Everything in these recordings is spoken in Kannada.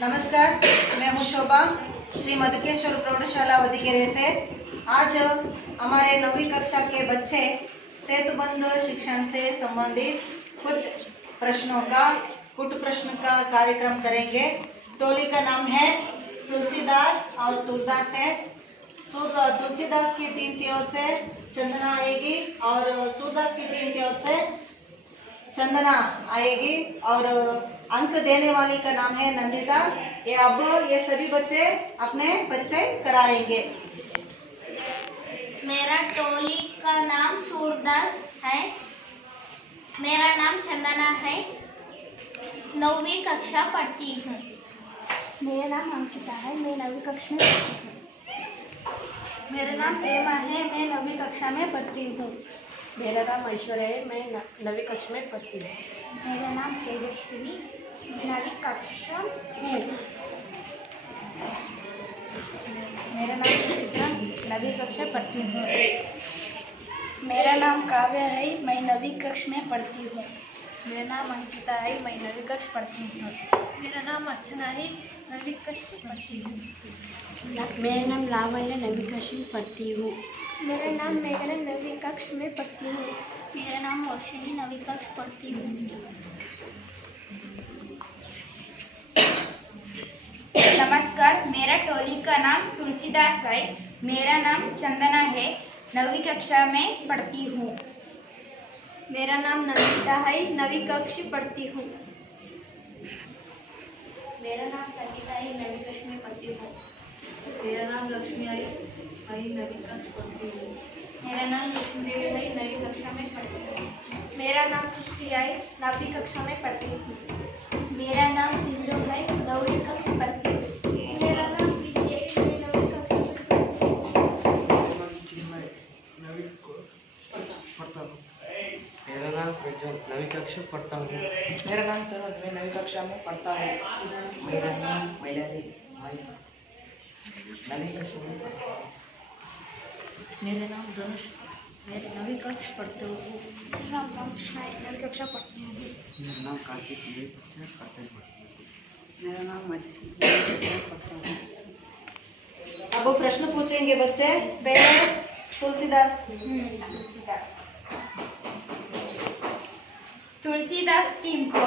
नमस्कार, मैं हूँ शोभा, श्री मधुकेश्वर प्रौढ़शाला वदीगेरे से। आज हमारे 9वीं कक्षा के बच्चे सेतुबंध शिक्षण से संबंधित कुछ प्रश्नों का कुट प्रश्न का कार्यक्रम करेंगे। टोली का नाम है तुलसीदास और सूरदास है। तुलसीदास की टीम की ओर से चंदना आएगी और सूरदास की टीम की ओर से चंदना आएगी और अंक देने वाली का नाम है नंदिता। ये सभी बच्चे अपने परिचय कराएंगे। मेरा टोली का नाम सूरदास है। मेरा नाम चंदना है। 9वीं कक्षा पढ़ती हूँ। मेरा नाम अंकिता है। मैं 9वीं कक्षा में पढ़ती हूँ। मेरा नाम प्रेमा है। मैं 9वीं कक्षा में पढ़ती हूँ। मेरा नाम ऐश्वर्या है। मैं 9वीं कक्षा में पढ़ती हूँ। मेरा नाम तेजस्विनी, 9वीं कक्षा में। मेरा नाम सुचित्रा, 9वीं कक्षा पढ़ती हूँ। मेरा नाम काव्य है। मैं 9वीं कक्षा में पढ़ती हूँ। मेरा नाम अंकिता है। मैं 9वीं कक्षा पढ़ती हूँ। मेरा नाम अर्चना है। 9वीं कक्षा पढ़ती हूँ। मेरा नाम लावण्य, 9वीं कक्षा में पढ़ती हूँ। मेरा नाम मेघना, 9वीं कक्षा में पढ़ती हूँ। मेरा नाम वर्षिणी, 9वीं कक्षा पढ़ती हूँ। नमस्कार, मेरा टोली का नाम तुलसीदास है। मेरा नाम चंदना है। 9वीं कक्षा में पढ़ती हूँ। मेरा नाम नंदिता है। 9वीं कक्षा पढ़ती हूँ। मेरा नाम संगीता है। 9वीं कक्षा में पढ़ती हूँ। मेरा नाम लक्ष्मी आई। मैं 9वीं कक्षा पढ़ती हूँ। मेरा नाम लक्ष्मी देवी है। 9वीं कक्षा में पढ़ती हूँ। मेरा नाम सृष्टि है। 9वीं कक्षा में पढ़ती हूँ। मेरा नाम सिंधु है। 9वीं कक्षा पढ़ती हूँ। मेरा नाम विजय है। 9वीं कक्षा में पढ़ता हूँ। मेरा नाम प्रज्वल, 9वीं कक्षा पढ़ता हूँ। मेरा नाम तरुण, मैं 9वीं कक्षा में पढ़ता हूँ। मेरा नाम मैलारी, मैं 9वीं कक्षा में पढ़ता हूँ। मेरा नाम धनुष, मैं 9वीं कक्षा पढ़ता हूँ। मेरा नाम रामकृष्ण है। 9वीं कक्षा पढ़ती हूँ। मेरा नाम कार्तिक, 9वीं कक्षा में पढ़ता हूँ। मेरा नाम अदिति, 9वीं कक्षा में पढ़ता हूँ। अब प्रश्न पूछेंगे बच्चे। पहले तुलसीदास। तुलसीदास टीम को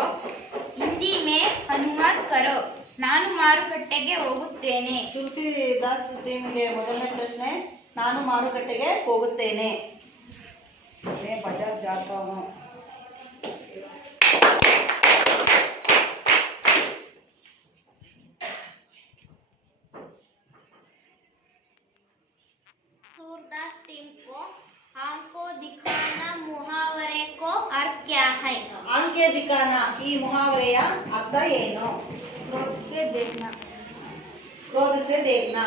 हिंदी में अनुवाद करो। ನಾನು ಮಾರುಕಟ್ಟೆಗೆ ಹೋಗುತ್ತೇನೆ। ತುಳಸಿದಾಸ್ ಟೀಮ್ಗೆ ಮೊದಲನೇ ಪ್ರಶ್ನೆ, ನಾನು ಮಾರುಕಟ್ಟೆಗೆ ಹೋಗುತ್ತೇನೆ। मैं बाजार जाता हूँ। सूरदास टीम को हमको दिखाना मुहावरे को अर्थ क्या है? ಅಂಕೆ ದಿಕ್ಕಾನ ಈ ಮುಹಾವರೆಯ ಅರ್ಥ ಏನು? क्रोध से देखना। क्रोध से देखना।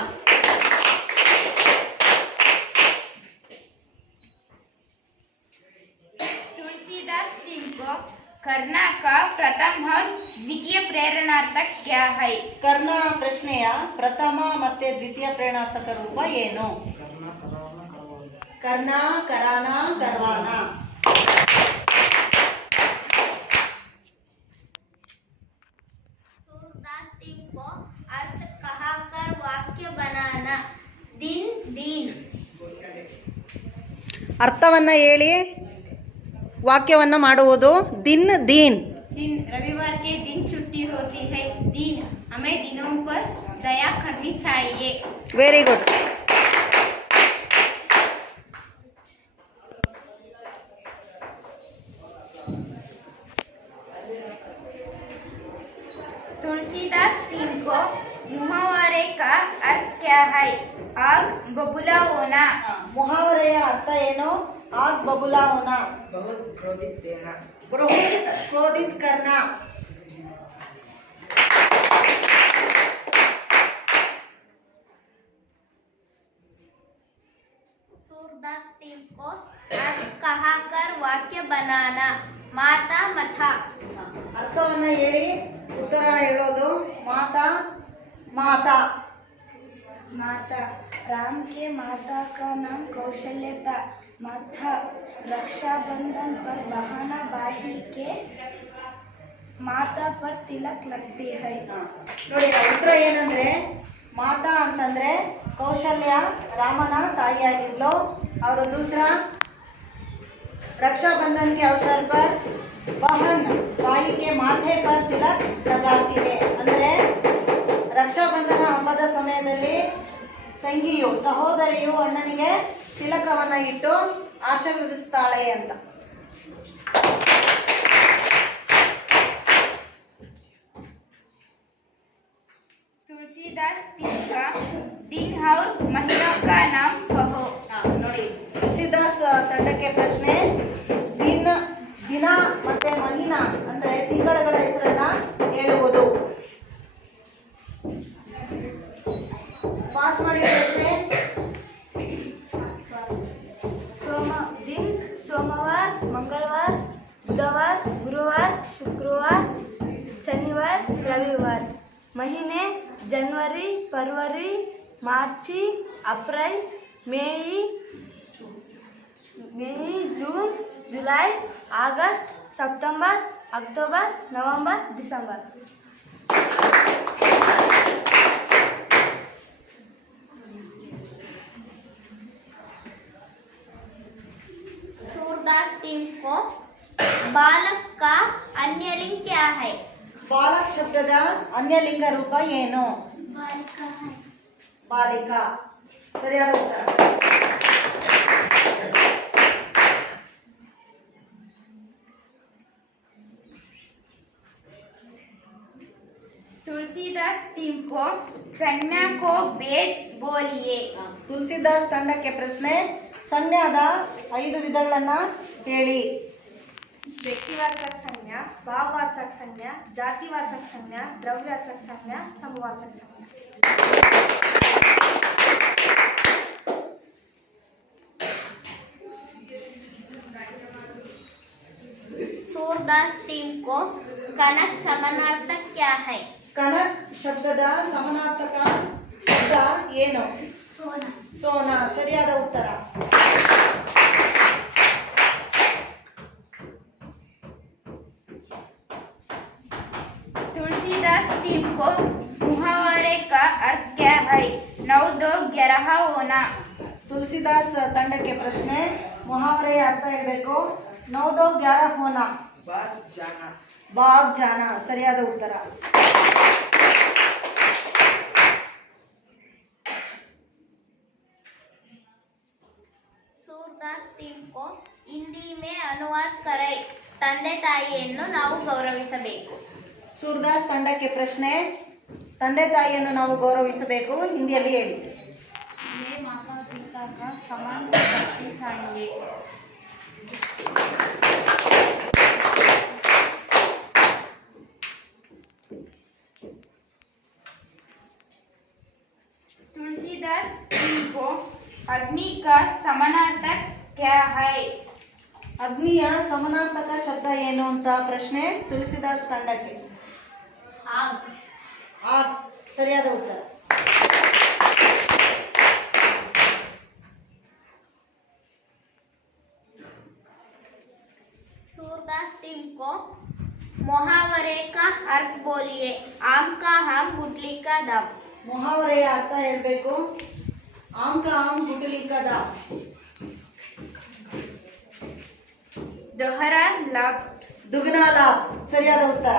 तुलसीदास टीम को करना का प्रथम और द्वितीय प्रेरणार्थक क्या है? ಕರ್ಣ ಪ್ರಶ್ನೆಯ ಪ್ರಥಮ ಮತ್ತೆ ದ್ವಿತೀಯ ಪ್ರೇರಣಾತ್ಮಕ ರೂಪ ಏನು? ಕರ್ಣ, ಕರಾನ, ಕರ್ವಾನ। सूरदास टीम को अर्थ कहाकर वाक्य बनाना। दिन दिन। ಅರ್ಥವನ್ನ ಹೇಳಿ ವಾಕ್ಯವನ್ನ ಮಾಡುವುದು। ದಿನ್ ದೀನ್। दिन रविवार के दिन छुट्टी होती है। दिन हमें दिनों पर दया करनी चाहिए। Very good. तुलसीदास टीम को मुहावरे का अर्थ क्या है? आग बबूला होना। ಮುಹಾವರೆಯ ಅರ್ಥ ಏನು? ಆಗ್ ಬಬುಲಾ ಹೋನ। बहुत क्रोधित रहना। बहुत क्रोधित करना। सूरदास टीम को अर्थ कहाकर वाक्य बनाना। माता मथा। ಅರ್ಥವನ್ನ ಹೇಳಿ ಉತ್ತರ ಹೇಳೋದು। ಮಾತಾ ಮಾತಾ। माता, राम के माता का नाम कौशल्य था। माता, रक्षाबंधन पर बहाना बाही के माता पर तिलक लगती है। ನೋಡಿ ಉತ್ತರ ಏನಂದ್ರೆ ಮಾತಾ ಅಂತಂದ್ರೆ ಕೌಶಲ್ಯ ರಾಮನ ತಾಯಿಯಾಗಿದ್ಲು. ಅವರು दूसरा रक्षाबंधन के अवसर पर बहन भाई के माथे पर तिलक लगाती है. ಅಂದ್ರೆ ರಕ್ಷಾಬಂಧನ ಹಬ್ಬದ ಸಮಯದಲ್ಲಿ ತಂಗಿಯು ಸಹೋದರಿಯು ಅಣ್ಣನಿಗೆ ತಿಲಕವನ್ನ ಇಟ್ಟು ಆಶೀರ್ವದಿಸ್ತಾಳೆ ಅಂತ. तुलसीदास टीका दिन और महीनों का नाम कहो। ನೋಡಿ ತುಳಸಿದಾಸ್ ತಂಡಕ್ಕೆ ಪ್ರಶ್ನೆ ದಿನ ಮತ್ತೆ ಮಹಿನಾ ಅಂದ್ರೆ ತಿಂಗಳುಗಳ ಹೆಸರನ್ನ ಹೇಳುವುದು. ಪಾಸ್ ಮಾಡಿ ಪ್ರಶ್ನೆ. दिन सोमवार, मंगलवार, बुधवार, गुरुवार, शुक्रवार, शनिवार, रविवार. महीने जनवरी, फरवरी, मार्च, अप्रैल, मई, जून, जुलाई, अगस्त, सितंबर, अक्टूबर, नवंबर, दिसंबर. सूरदास टीम को बालक का अन्य लिंग क्या है? ಬಾಲಕ್ ಶಬ್ದದ ಅನ್ಯಲಿಂಗ ರೂಪ ಏನು? बालिका है. ಬಾಲಿಕಾ. ಸರಿಯಾದ ಉತ್ತರ. तुलसीदास टीम को संज्ञा को वेद बोलिए। ತುಳಸಿದಾಸ್ ತಂಡಕ್ಕೆ ಪ್ರಶ್ನೆ ಸಂಜ್ಞಾದ 5 ವಿಧಗಳನ್ನ ಹೇಳಿ. व्यक्तिवाचक संज्ञा, भाववाचक संज्ञा, जातिवाचक संज्ञा, द्रव्यवाचक संज्ञा, समवाचक संज्ञा. सूरदास टीम को कनक समानार्थक क्या है? ಕನಕ್ ಶಬ್ದದ ಸಮಾನಾರ್ಥಕ ಶಬ್ದ ಏನು? सोना. ಸೋನಾ. ಸರಿಯಾದ ಉತ್ತರ. तुलसीदास टीम को मुहावरे का अर्थ क्या है? 9 2 11 होना। ತುಳಸಿದಾಸ್ ತಂಡಕ್ಕೆ ಪ್ರಶ್ನೆ ಮುಹಾವರೆಯ ಅರ್ಥ ಹೇಳಬೇಕು. 9 2 11 ಹೋನಾ. ಬಾಗ್ ಜಾನ. ಸರಿಯಾದ ಉತ್ತರ. सूरदास टीम को हिंदी में अनुवाद करें. ತಂದೆ ತಾಯಿಯನ್ನು ನಾವು ಗೌರವಿಸಬೇಕು. ಸೂರ್ದಾಸ್ ತಂಡಕ್ಕೆ ಪ್ರಶ್ನೆ ತಂದೆ ತಾಯಿಯನ್ನು ನಾವು ಗೌರವಿಸಬೇಕು. ಹಿಂದಿಯಲ್ಲಿ ಹೇಳಿ. ये माता पिता का सम्मान करनी चाहिए. तुलसीदास टीम को अग्नि का समानार्थक क्या है? ಅಗ್ನಿಯ ಸಮಾನಾರ್ಥಕ ಶಬ್ದ ಏನು ಅಂತ ಪ್ರಶ್ನೆ ತುಳಸಿದಾಸ್ ತಂಡಕ್ಕೆ. ಆಗ್. ಸರಿಯಾದ ಉತ್ತರ. सूरदास टीम को मुहावरे का अर्थ बोलिए. आम का आम, गुठली का दम. ಮುಹಾವರೆಯ ಅರ್ಥ ಹೇಳಬೇಕು. ಆಮ್ ಕಾ ಆಮ್ ಗುಟಲಿ ಕಾ ದಾಮ್. दोहरा लाभ. ದುಗ್ನಾ ಲಾಭ್. ಸರಿಯಾದ ಉತ್ತರ.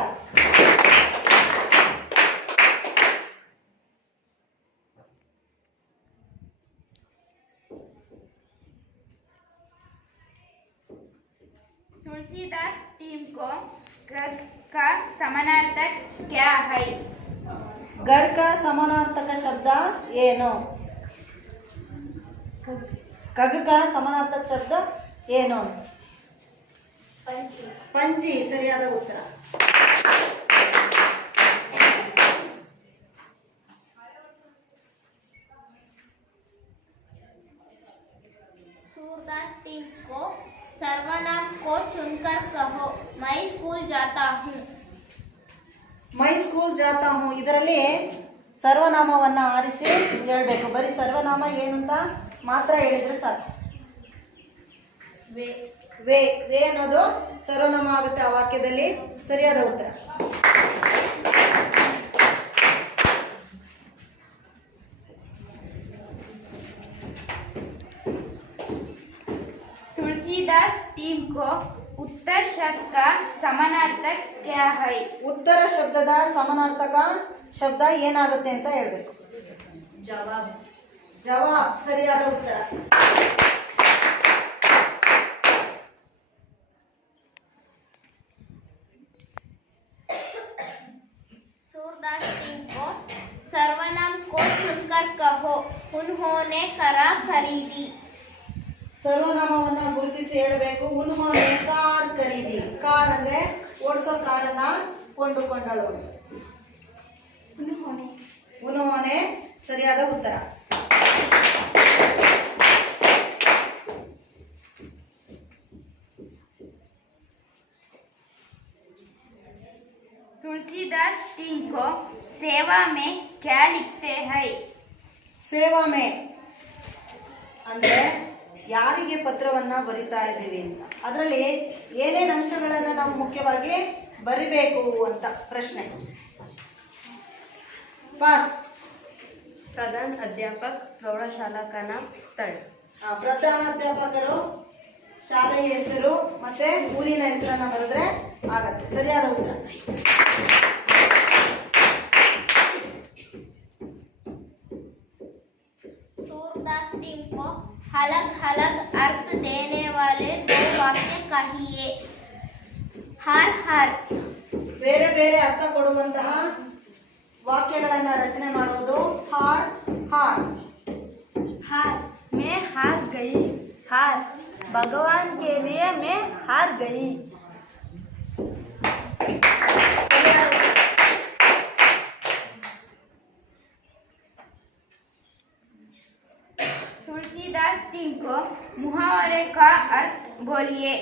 तुलसीदास टीम को गग का समानार्थक क्या है? ಗರ್ಕ ಸಮಾನಾರ್ಥಕ ಶಬ್ದ ಏನು? ಕಗ್ಗ ಸಮಾನಾರ್ಥಕ ಶಬ್ದ ಏನು? ಪಂಚಿ. ಸರಿಯಾದ ಉತ್ತರ. सूरदास टीम को सर्वनाम को चुनकर कहो. मैं स्कूल जाता हूँ. ಮೈ ಸ್ಕೂಲ್ ಜಾತಾ ಹೂँ. ಇದರಲ್ಲಿ ಸರ್ವನಾಮವನ್ನ ಆರಿಸಿ ಹೇಳ್ಬೇಕು. ಬರೀ ಸರ್ವನಾಮ ಏನು ಅಂತ ಮಾತ್ರ ಹೇಳಿದ್ರೆ ಸಾಕು. ವೇ ವೇ ಅನ್ನೋದು ಸರ್ವನಾಮ ಆಗುತ್ತೆ ಆ ವಾಕ್ಯದಲ್ಲಿ. ಸರಿಯಾದ ಉತ್ತರ. तुलसीदास टीम को उत्तर शब्द का समानार्थक क्या है? ಉತ್ತರ ಶಬ್ದದ ಸಮಾನಾರ್ಥಕ ಶಬ್ದ ಏನಾಗುತ್ತೆ ಅಂತ ಹೇಳ್ಬೇಕು. ಜವಾಬ್. ಜವಾಬ್ ಸರಿಯಾದ ಉತ್ತರ. सूरदास टीम को सर्वनाम को सुनकर कहो उन्होंने करा खरीदी. ಸರ್ವನಾಮವನ್ನ ಗುರುತಿಸಿ ಹೇಳಬೇಕು. ಉನ್ಹೋನೆ ಕಾರ್ ಖರೀದಿ. ಕಾರ್ ಅಂದ್ರೆ ಓಡಿಸೋ ಕಾರನ್ನ ಕೊಂಡುಕೊಂಡಳು. ಉನ್ಹೋನೆ ಸರಿಯಾದ ಉತ್ತರ. तुलसीदास टीम को सेवा में क्या लिखते हैं? ಸೇವಾ ಮೇ ಅಂದ್ರೆ ಯಾರಿಗೆ ಪತ್ರವನ್ನ ಬರಿತಾ ಇದ್ದೀವಿ ಅಂತ, ಅದರಲ್ಲಿ ಏನೇನು ಅಂಶಗಳನ್ನ ನಾವು ಮುಖ್ಯವಾಗಿ ಬರಿಬೇಕು ಅಂತ ಪ್ರಶ್ನೆ. ಪಾಸ್. प्रधान अध्यापक प्रौढ़शाला का नाम स्थल. ಪ್ರಧಾನಾಧ್ಯಾಪಕರು, ಶಾಲೆಯ ಹೆಸರು ಮತ್ತೆ ಊರಿನ ಹೆಸರನ್ನ ಬರೆದ್ರೆ ಆಗತ್ತೆ. ಸರಿಯಾದ ಉತ್ತರ. सूरदास टीम को अलग अलग अर्थ देने वाले दो वाक्य कहिए. हर हर. ಬೇರೆ ಬೇರೆ ಅರ್ಥ ಕೊಡುವಂತಹ ವಾಕ್ಯಗಳನ್ನ ರಚನೆ ಮಾಡುವುದು. ಹಾರ್ ಹಾರ್. हार, मैं हार गई. हार, भगवान के लिए मैं हार गई. तुलसीदास टीम को मुहावरे का अर्थ बोलिए.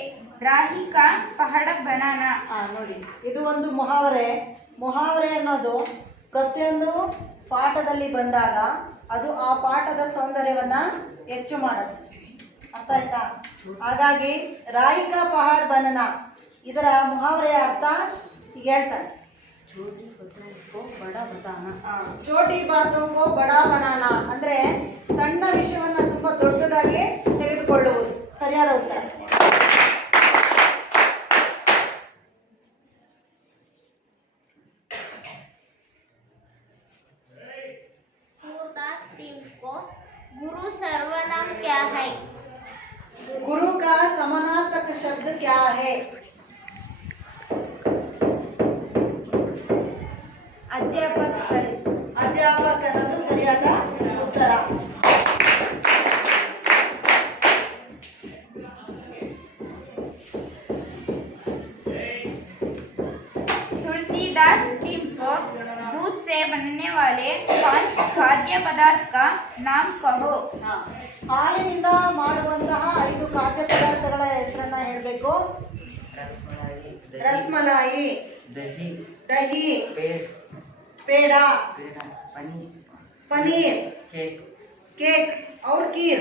राही का पहाड़ बनाना. ನೋಡಿ, ಇದು ಒಂದು ಮುಹಾವರೆ. ಮುಹಾವರೆ ಅನ್ನೋದು ಪ್ರತಿಯೊಂದು ಪಾಠದಲ್ಲಿ ಬಂದಾಗ ಅದು ಆ ಪಾಠದ ಸೌಂದರ್ಯವನ್ನ ಹೆಚ್ಚು ಮಾಡುತ್ತೆ. ಅರ್ಥ ಆಯ್ತಾ? ಹಾಗಾಗಿ ರಾಯಿಕಾ ಪಹಾಡ್ ಬನನ ಇದರ ಮುಹಾವರೆಯ ಅರ್ಥ ಈಗ ಹೇಳ್ತಾರೆ. ಚೋಟಿ ಬಾತೋಂಗೋ ಬಡಾ ಬನಾನ ಅಂದ್ರೆ ಸಣ್ಣ ವಿಷಯವನ್ನ ತುಂಬಾ ದೊಡ್ಡದಾಗಿ ತೆಗೆದುಕೊಳ್ಳುವುದು. ಸರಿಯಾದ ಉತ್ತರ. सूरदास टीम को गुरु सर्वनाम क्या है? गुरु का समानार्थक शब्द क्या है? अध्यापक. ಅಧ್ಯಾಪಕ ಅನ್ನೋದು ಸರಿಯಾದ ಉತ್ತರ. तुलसीदास टीम को दूध से बनने वाले 5 खाद्य पदार्थ का नाम कहो. ಹಾಲಿನಿಂದ ಮಾಡುವಂತಹ 5 ಖಾದ್ಯ ಪದಾರ್ಥಗಳ ಹೆಸರನ್ನ ಹೇಳಬೇಕು. रसमलाई, ರಸಮಲಾಯಿ, दही, ದಹಿ, पेड़, पेड़ा, पेड़ा, पनीर, पनीर, केक, केक और खीर.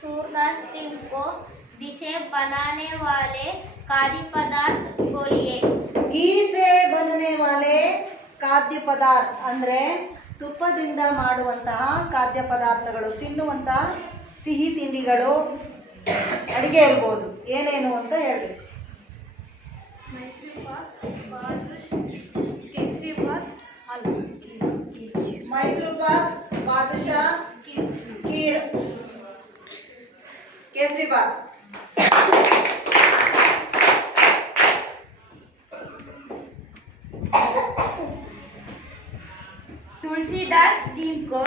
सूरदास टीम को जिसे बनाने वाले खाद्य पदार्थ बोलिए. घी से बनने वाले ಖಾದ್ಯ ಪದಾರ್ಥ ಅಂದ್ರೆ ತುಪ್ಪದಿಂದ ಮಾಡುವಂತಹ ಖಾದ್ಯ ಪದಾರ್ಥಗಳು, ತಿನ್ನುವಂತಹ ಸಿಹಿ ತಿಂಡಿಗಳು, ಅಡಿಗೆ ಇರ್ಬೋದು. ಏನೇನು ಅಂತ ಹೇಳ್ಬೇಕು. ಮೈಸೂರು ಪಾಕ್, ಬಾದುಷಾ, ಖೀರ್, ಕೇಸರಿ ಬಾತ್. तुलसीदास टीम को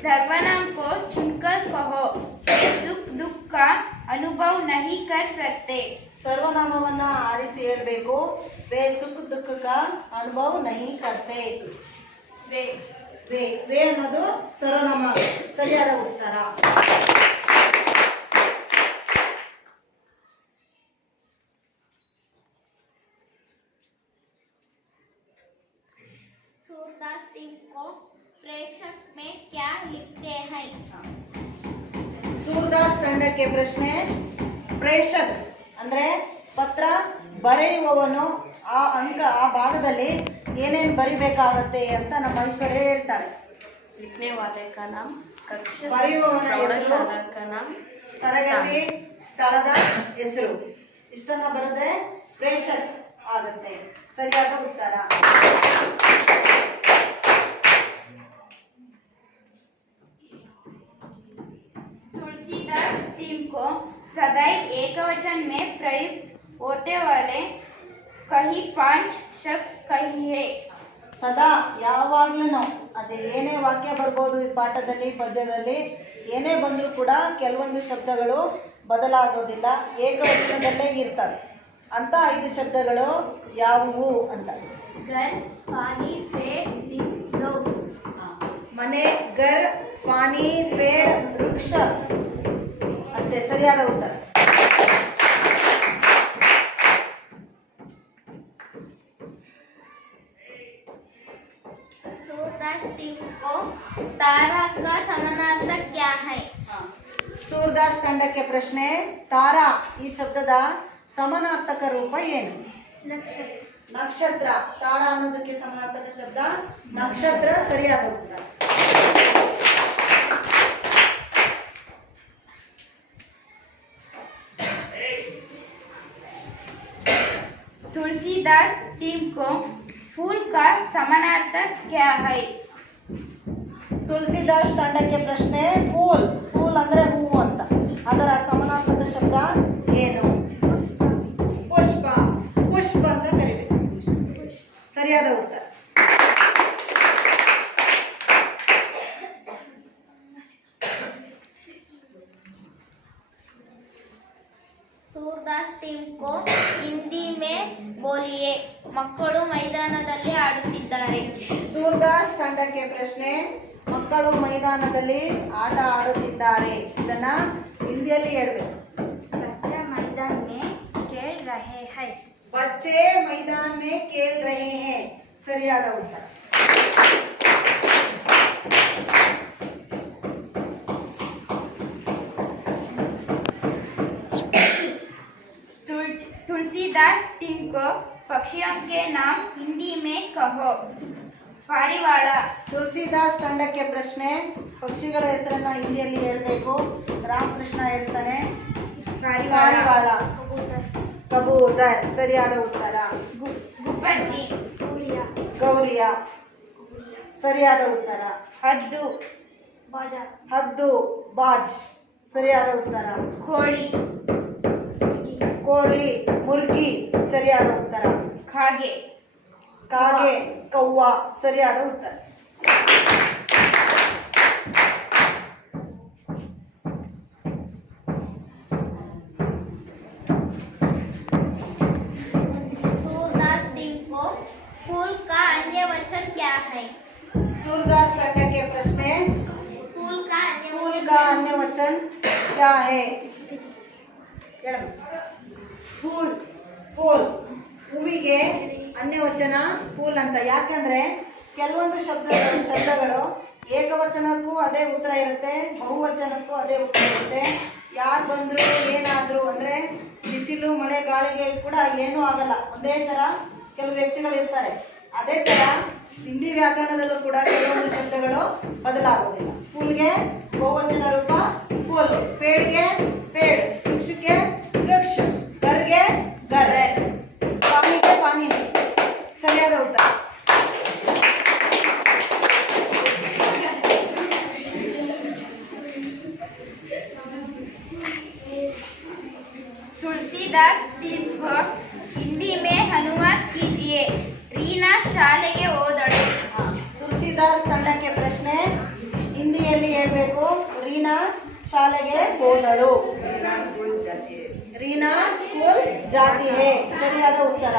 सर्वनाम को चुनकर कहो. सुख दुख का अनुभव नहीं कर सकते. ಸರ್ವನಾಮವನ್ನ ಆರಿಸಿ ಹೇಳಬೇಕು. वे सुख दुख का अनुभव नहीं करते. वे वे वे ಅನ್ನೋದು ಸರ್ವನಾಮ. ಸರಿಯಾದ ಉತ್ತರ. ಸೂರ್ದಾಸ್ ತಂಡಕ್ಕೆ ಪ್ರಶ್ನೆ, ಪ್ರೇಷಕ್ ಅಂದ್ರೆ ಪತ್ರ ಬರೆಯುವವನು ಆ ಭಾಗದಲ್ಲಿ ಏನೇನು ಬರಿಬೇಕಾಗತ್ತೆ ಅಂತ ನಮ್ಮ ಐಶ್ವರ್ಯ ಹೇಳ್ತಾಳೆ. लिखने वाले का नाम, कक्षा, ಬರೆಯುವವನ ಹೆಸರು, प्रौढ़शाला का नाम, ತರಗತಿ ಸ್ಥಳದ ಹೆಸರು ಇಷ್ಟನ್ನ ಬರೆದ್ರೆ ಪ್ರೇಷಕ್ ಆಗುತ್ತೆ. ಸರಿಯಾದ ಉತ್ತರ. तुलसीदास टीम को सदैव एकवचन में प्रयुक्त होते वाले कहीं 5 शब्द कहिए. ಸದಾ ಯಾವಾಗ್ಲೂ ಅದೇ ಏನೇ ವಾಕ್ಯ ಬರ್ಬೋದು ಈ ಪಾಠದಲ್ಲಿ ಪದ್ಯದಲ್ಲಿ ಏನೇ ಬಂದರೂ ಕೂಡ ಕೆಲವೊಂದು ಶಬ್ದಗಳು ಬದಲಾಗೋದಿಲ್ಲ, ಏಕವಚನದಲ್ಲೇ ಇರ್ತವೆ. ಅಂತ 5 ಶಬ್ದಗಳು ಯಾವುವು ಅಂತ. घर, पानी, पेड़, दिन, लोग. ಮನೆ, ಗರ್, ಪಾನಿ, ಪೇಡ್, ವೃಕ್ಷ. ಅಷ್ಟೇ ಸರಿಯಾದ ಉತ್ತರ. सूरदास टीम को तारा का समानार्थक क्या है? ಸೂರ್ದಾಸ್ ತಂಡಕ್ಕೆ ಪ್ರಶ್ನೆ, ತಾರಾ ಈ ಶಬ್ದದ ಸಮಾನಾರ್ಥಕ ರೂಪ ಏನು? नक्षत्र. ನಕ್ಷತ್ರ. ತಾರಾ ಅನ್ನೋದಕ್ಕೆ ಸಮಾನಾರ್ಥಕ ಶಬ್ದ ನಕ್ಷತ್ರ. ಸರಿಯಾದ ಉತ್ತರ. तुलसीदास टीम को फूल का समानार्थक क्या है? ತುಳಸಿದಾಸ್ ತಂಡಕ್ಕೆ ಪ್ರಶ್ನೆ, ಫೂಲ್. ಫೂಲ್ ಅಂದ್ರೆ ಹೂವು ಅಂತ, ಅದರ ಸಮಾನಾರ್ಥಕ ಶಬ್ದ ಏನು? ಪುಷ್ಪ. ಪುಷ್ಪ ಅಂತ ಕರಿಬೇಕು. ಸರಿಯಾದ ಉತ್ತರ. सूरदास टीम को हिंदी में बोलिए. ಮಕ್ಕಳು ಮೈದಾನದಲ್ಲಿ ಆಡುತ್ತಿದ್ದಾರೆ. ಸೂರ್ದಾಸ್ ತಂಡಕ್ಕೆ ಪ್ರಶ್ನೆ, ಮಕ್ಕಳು ಮೈದಾನದಲ್ಲಿ ಆಟ ಆಡುತ್ತಿದ್ದಾರೆ. ಇದನ್ನ ಹಿಂದಿಯಲ್ಲಿ ಹೇಳ್ಬೇಕು. बच्चे मैदान में खेल रहे हैं. बच्चे मैदान में खेल रहे हैं. ಸರಿಯಾದ ಉತ್ತರ. तुलसीदास टीम को पक्षियों के नाम हिंदी में कहो. पारिवाಳ. ತುಳಸಿದಾಸ್ ತಂಡಕ್ಕೆ ಪ್ರಶ್ನೆ, ಪಕ್ಷಿಗಳ ಹೆಸರನ್ನ ಹಿಂದಿಯಲ್ಲಿ ಹೇಳ್ಬೇಕು. ರಾಮಕೃಷ್ಣ ಹೇಳ್ತಾನೆ ಪಾರಿವಾಳ. ಕಬೂತರ್. ಸರಿಯಾದ ಉತ್ತರ. ಗುಬ್ಬಚ್ಚಿ. ಗೌರಿಯ. ಸರಿಯಾದ ಉತ್ತರ. ಹದ್ದು. ಹದ್ದು. ಬಾಜ್. ಸರಿಯಾದ ಉತ್ತರ. ಕೋಳಿ. ಕೋಳಿ. ಮುರ್ಗಿ. ಸರಿಯಾದ ಉತ್ತರ. ಕಾಗೆ. ಕಾಗೆ. ಕವ್ವ. ಸರಿಯಾದ ಉತ್ತರ. सूरदास टीम को फूल का अन्य वचन क्या है? सूरदास ತಂಡಕ್ಕೆ ಪ್ರಶ್ನೆ, फूल का अन्य फूल का अन्य वचन क्या है? ಫೂಲ್. ಫೂಲ್. ಹೂವಿಗೆ ಅನ್ಯವಚನ ಫೂಲ್ ಅಂತ. ಯಾಕಂದ್ರೆ ಕೆಲವೊಂದು ಶಬ್ದಗಳು ಏಕವಚನಕ್ಕೂ ಅದೇ ಉತ್ತರ ಇರುತ್ತೆ, ಬಹುವಚನಕ್ಕೂ ಅದೇ ಉತ್ತರ ಇರುತ್ತೆ. ಯಾರು ಬಂದ್ರು ಏನಾದ್ರು ಅಂದ್ರೆ ಬಿಸಿಲು ಮಳೆ ಗಾಳಿಗೆ ಕೂಡ ಏನೂ ಆಗಲ್ಲ, ಒಂದೇ ತರ ಕೆಲವು ವ್ಯಕ್ತಿಗಳು ಇರ್ತಾರೆ. ಅದೇ ತರ ಹಿಂದಿ ವ್ಯಾಕರಣದಲ್ಲೂ ಕೂಡ ಕೆಲವೊಂದು ಶಬ್ದಗಳು ಬದಲಾಗೋದಿಲ್ಲ. ಫೂಲ್ಗೆ ಬಹುವಚನ ರೂಪ ಫೂಲ್, ಪೇಡ್ಗೆ ಪೇಡ್, ವೃಕ್ಷಕ್ಕೆ ವೃಕ್ಷ, ಗರ್ಗೆ ಗರ್, ಪಾನಿಗೆ ಪಾನಿ. ಸರಿಯಾದ ಉತ್ತರ. तुलसीदास टीम को हिंदी में अनुवाद कीजिए. ರೀನಾ ಶಾಲೆಗೆ ಹೋದಳು. ತುಳಸಿದಾಸ್ ತಂಡಕ್ಕೆ ಪ್ರಶ್ನೆ, ಹಿಂದಿಯಲ್ಲಿ ಹೇಳ್ಬೇಕು. ರೀನಾ ಶಾಲೆಗೆ ಹೋದಳು. ರೀನಾ ಸ್ಕೂಲ್ ಜಾತಿ ಹೇ. ಸರಿಯಾದ ಉತ್ತರ.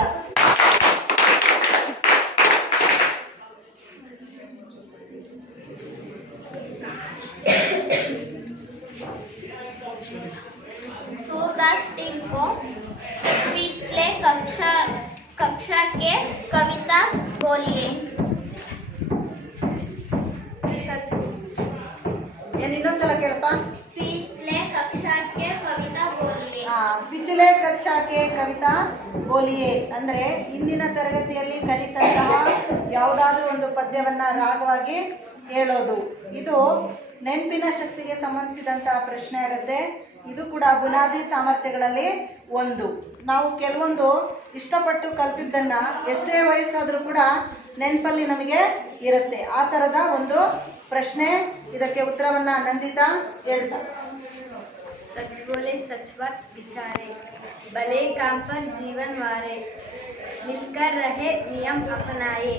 सूरदास टीम को पिछले कक्षा के कविता बोलिए. ಏನು ಇನ್ನೊಂದ್ಸಲ ಕೇಳಪ್ಪ. पिछले ಪಿछಲೆ ಕಕ್ಷಾಕ್ಕೆ ಕವಿತಾ ಬೋಲಿಯೇ ಅಂದರೆ ಇಂದಿನ ತರಗತಿಯಲ್ಲಿ ಕಲಿತಂತಹ ಯಾವುದಾದ್ರೂ ಒಂದು ಪದ್ಯವನ್ನ ರಾಗವಾಗಿ ಹೇಳೋದು. ಇದು ನೆನಪಿನ ಶಕ್ತಿಗೆ ಸಂಬಂಧಿಸಿದಂತಹ ಪ್ರಶ್ನೆ ಆಗುತ್ತೆ. ಇದು ಕೂಡ ಬುನಾದಿ ಸಾಮರ್ಥ್ಯಗಳಲ್ಲಿ ಒಂದು. ನಾವು ಕೆಲವೊಂದು ಇಷ್ಟಪಟ್ಟು ಕಲ್ತಿದ್ದನ್ನ ಎಷ್ಟೇ ವಯಸ್ಸಾದರೂ ಕೂಡ ನೆನಪಲ್ಲಿ ನಮಗೆ ಇರುತ್ತೆ. ಆ ಥರದ ಒಂದು ಪ್ರಶ್ನೆ. ಇದಕ್ಕೆ ಉತ್ತರವನ್ನ ನಂದಿತಾ ಹೇಳ್ತಾರೆ. सच बोले सच बात बिचारे, भले काम पर जीवन वारे, मिलकर रहे नियम अपनाए,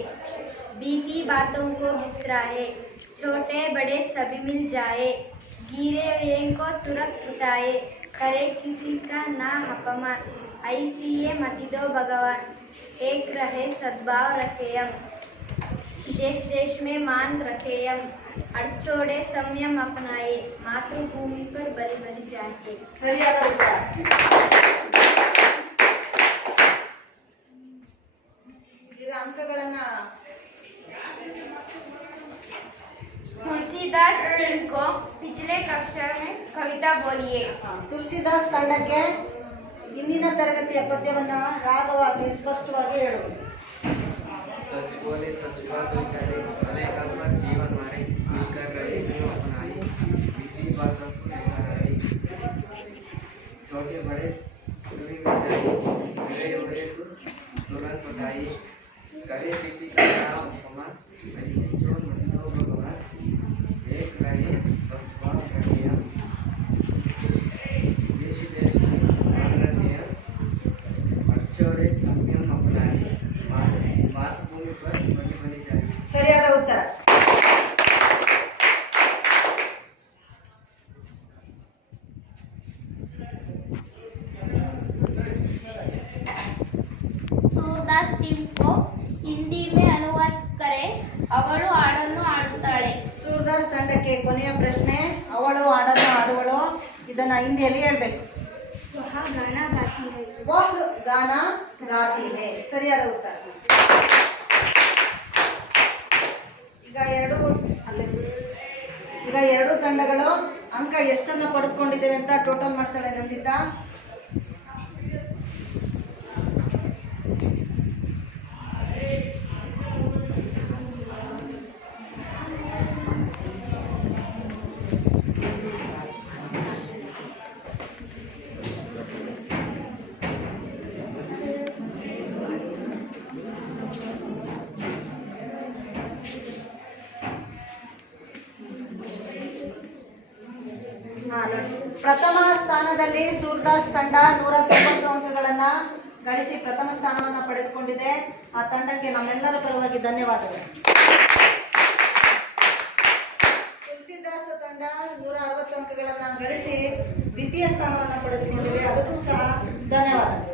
बीती बातों को बिसराए, छोटे बड़े सभी मिल जाए, गिरे हुए को तुरंत उठाए, करे किसी का ना अपमान, ऐसी ये मति दो भगवान, एक रहे सद्भाव रखेयम, देश देश में मान रखेयम, अड़चोड़े संयम अपनाए, मातृभूमि पर बलि बलि जाए. ಸರಿಯಾದ ಉತ್ತರ. ಈಗ ಅಂಕಗಳನ್ನ तुलसीदास टीम को पिछले कक्षा में कविता बोलिए. ತುಳಸಿದಾಸ್ ತಂಡಕ್ಕೆ ಇಂದಿನ ತರಗತಿಯ ಪದ್ಯವನ್ನ ರಾಗವಾಗಿ ಸ್ಪಷ್ಟವಾಗಿ ಹೇಳು. सच बोले सच बात बिचारे, भले काम पर जीवन मारे, मिलकर रहे नियम अपनाए, बीती बातों को बिसराए, छोटे बड़े सभी मिल जाए, गिरे हुए को तुरंत उठाए, करे किसी का नाम अपमान, ऐसी जो मति दो भगवान, एक रहे सद्भाव रखेयम, देश देश में मान रखेयम, अड़चोड़े संयम अपनाए, मातृभूमि पर बलि बलि जाए. ಸರಿಯಾದ ಉತ್ತರ. सूरदास टीम को हिंदी में अनुवाद करें. ಅವಳು ಹಾಡನ್ನು ಹಾಡುತ್ತಾಳೆ. ಸೂರ್ದಾಸ್ ತಂಡಕ್ಕೆ ಕೊನೆಯ ಪ್ರಶ್ನೆ. ಅವಳು ಹಾಡನ್ನು ಹಾಡುವಳು. ಇದನ್ನ ಹಿಂದಿಯಲ್ಲಿ ಹೇಳ್ಬೇಕು. वह गाना गाती है. ವಹ್ ಗಾನ ಗಾತಿ ಹೈ. ಸರಿಯಾದ ಉತ್ತರ. ಈಗ ಎರಡು ತಂಡಗಳು ಅಂಕ ಎಷ್ಟನ್ನ ಪಡೆದುಕೊಂಡಿದ್ದೇವೆ ಅಂತ ಟೋಟಲ್ ಮಾಡ್ತಾಳೆ ನಂದಿತಾ. ಪ್ರಥಮ ಸ್ಥಾನದಲ್ಲಿ ಸೂರ್ದಾಸ್ ತಂಡ 190 ಅಂಕಗಳನ್ನ ಗಳಿಸಿ ಪ್ರಥಮ ಸ್ಥಾನವನ್ನ ಪಡೆದುಕೊಂಡಿದೆ. ಆ ತಂಡಕ್ಕೆ ನಮ್ಮೆಲ್ಲರ ಪರವಾಗಿ ಧನ್ಯವಾದಗಳು. ತುಳಸಿದಾಸ್ ತಂಡ 160 ಅಂಕಗಳನ್ನ ಗಳಿಸಿ ದ್ವಿತೀಯ ಸ್ಥಾನವನ್ನ ಪಡೆದುಕೊಂಡಿದೆ. ಅದಕ್ಕೂ ಸಹ ಧನ್ಯವಾದಗಳು.